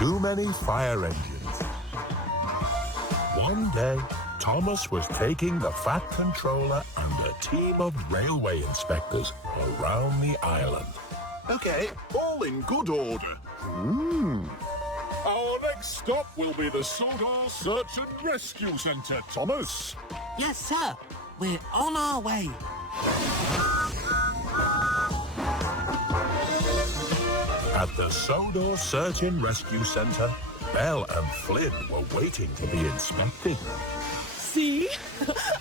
too many fire engines. One day, Thomas was taking the Fat Controller and a team of railway inspectors around the island. Okay, all in good order. Our next stop will be the Sodor Search and Rescue Centre, Thomas. Yes, sir. We're on our way. At the Sodor Search and Rescue Centre, Belle and Flynn were waiting to be inspected. See?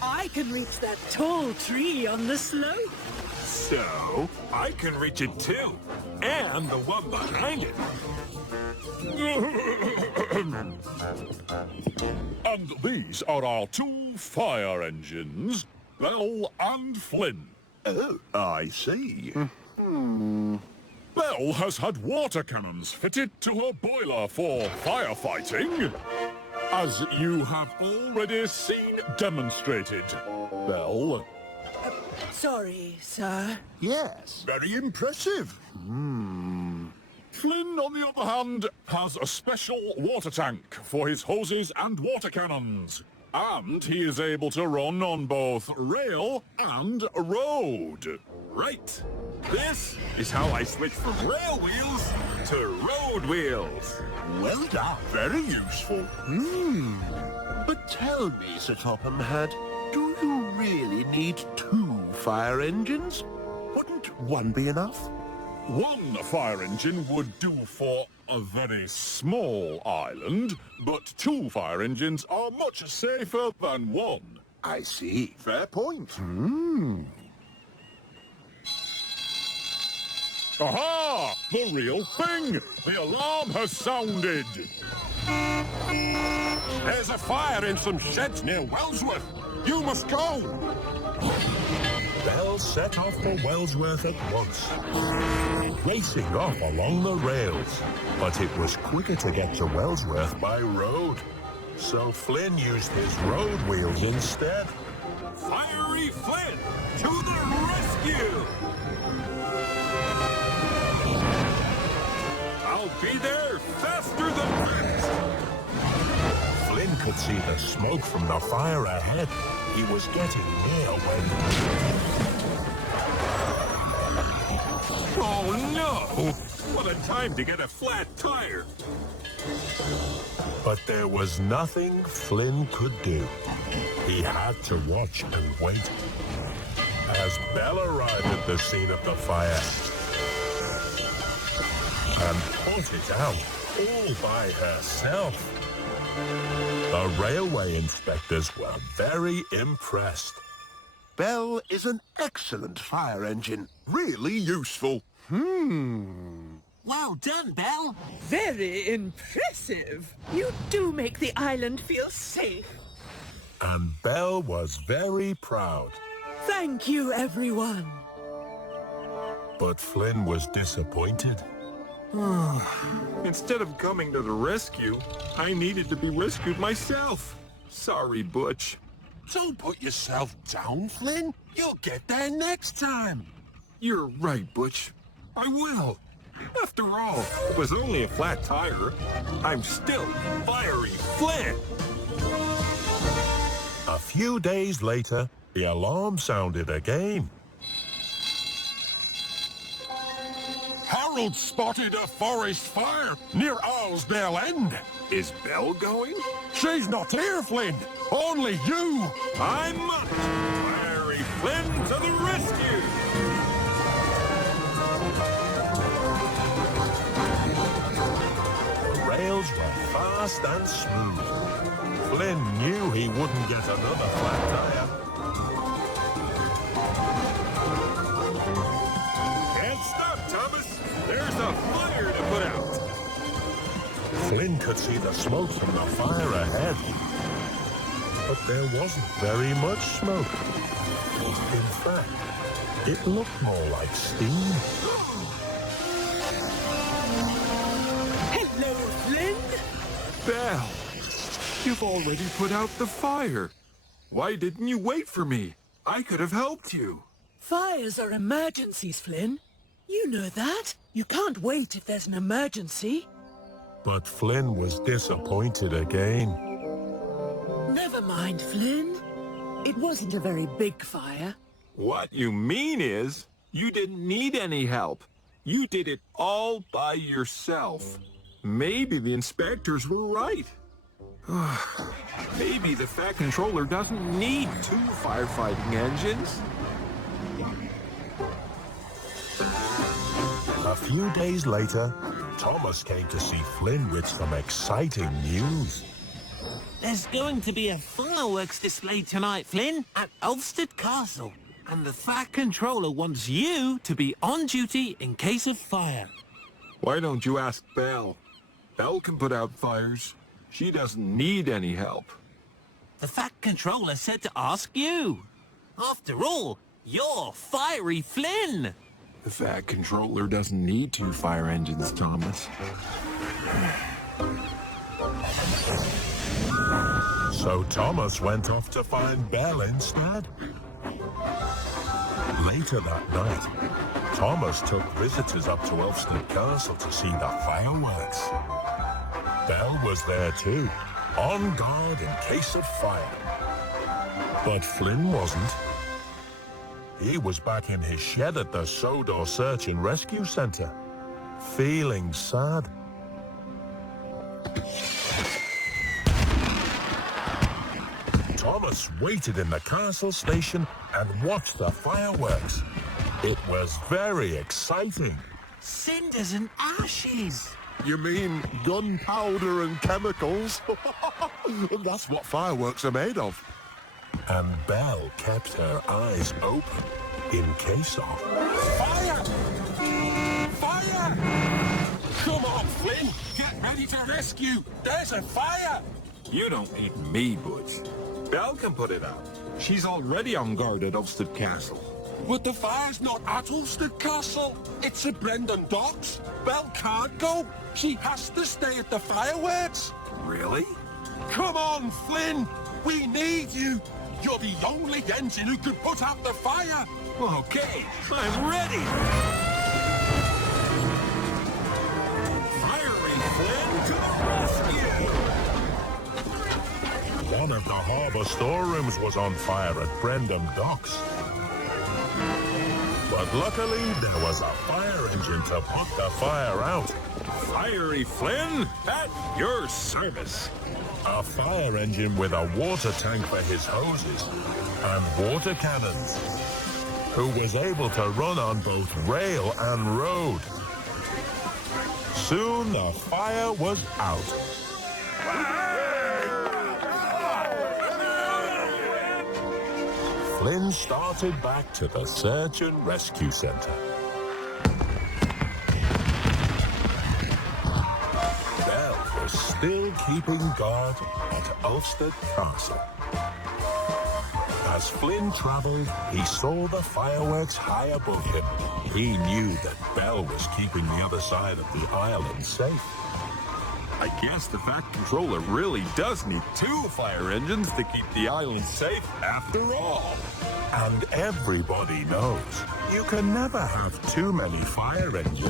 I can reach that tall tree on the slope. So, I can reach it too. And the one behind it. And these are our two fire engines, Belle and Flynn. Oh, I see. Belle has had water cannons fitted to her boiler for firefighting, as you have already seen demonstrated. Belle, Sorry, sir. Yes, very impressive. Flynn, on the other hand, has a special water tank for his hoses and water cannons. And he is able to run on both rail and road. Right. This is how I switch from rail wheels to road wheels. Well done. Very useful. But tell me, Sir Topham Hatt, do you really need two fire engines? Wouldn't one be enough? One fire engine would do for a very small island, but two fire engines are much safer than one. I see. Fair point. Aha! The real thing! The alarm has sounded! There's a fire in some sheds near Wellsworth. You must go. Belle set off for Wellsworth at once, racing off along the rails. But it was quicker to get to Wellsworth by road, so Flynn used his road wheels instead. Fiery Flynn, to the rescue! I'll be there faster than that. Flynn could see the smoke from the fire ahead. He was getting near when... Oh no! What a time to get a flat tire! But there was nothing Flynn could do. He had to watch and wait. As Belle arrived at the scene of the fire and put it out all by herself, the railway inspectors were very impressed. Belle is an excellent fire engine. Really useful. Well done, Belle. Very impressive. You do make the island feel safe. And Belle was very proud. Thank you, everyone. But Flynn was disappointed. Instead of coming to the rescue, I needed to be rescued myself. Sorry, Butch. Don't put yourself down, Flynn. You'll get there next time. You're right, Butch. I will. After all, it was only a flat tire. I'm still Fiery Flynn. A few days later, the alarm sounded again. Harold spotted a forest fire near Owlsdale End. Is Belle going? She's not here, Flynn. Only you. I'm up. Fiery Flynn to the rescue. The rails were fast and smooth. Flynn knew he wouldn't get another flat tire. Can't stop, Thomas. There's a fire to put out. Flynn could see the smoke from the fire ahead. But there wasn't very much smoke. In fact, it looked more like steam. Hello, Flynn. Belle, you've already put out the fire. Why didn't you wait for me? I could have helped you. Fires are emergencies, Flynn. You know that. You can't wait if there's an emergency. But Flynn was disappointed again. Never mind, Flynn. It wasn't a very big fire. What you mean is, you didn't need any help. You did it all by yourself. Maybe the inspectors were right. Maybe the Fat Controller doesn't need 2 firefighting engines. A few days later, Thomas came to see Flynn with some exciting news. There's going to be a fireworks display tonight, Flynn, at Ulstead Castle. And the Fat Controller wants you to be on duty in case of fire. Why don't you ask Belle? Belle can put out fires. She doesn't need any help. The Fat Controller said to ask you. After all, you're Fiery Flynn. The Fat Controller doesn't need 2 fire engines, Thomas. So Thomas went off to find Belle instead. Later that night, Thomas took visitors up to Ulstead Castle to see the fireworks. Belle was there too, on guard in case of fire. But Flynn wasn't. He was back in his shed at the Sodor Search and Rescue Center, feeling sad. Thomas waited in the castle station and watched the fireworks. It was very exciting. Cinders and ashes. You mean gunpowder and chemicals? That's what fireworks are made of. And Belle kept her eyes open in case of... Fire! Fire! Come on, Flynn! Get ready to rescue! There's a fire! You don't need me, Butch. Belle can put it out. She's already on guard at Ulstead Castle. But the fire's not at Ulstead Castle. It's at Brendan Docks. Belle can't go. She has to stay at the fireworks. Really? Come on, Flynn. We need you. You're the only engine who can put out the fire. Okay, I'm ready! Fiery Flynn to the rescue! One of the harbour storerooms was on fire at Brendam Docks. But luckily, there was a fire engine to put the fire out. Fiery Flynn, at your service. A fire engine with a water tank for his hoses and water cannons, who was able to run on both rail and road. Soon the fire was out. Flynn started back to the Search and Rescue Center. Belle was still keeping guard at Ulstead Castle. As Flynn traveled, he saw the fireworks high above him. He knew that Belle was keeping the other side of the island safe. I guess the Fat Controller really does need 2 fire engines to keep the island safe after all. And everybody knows you can never have too many fire engines.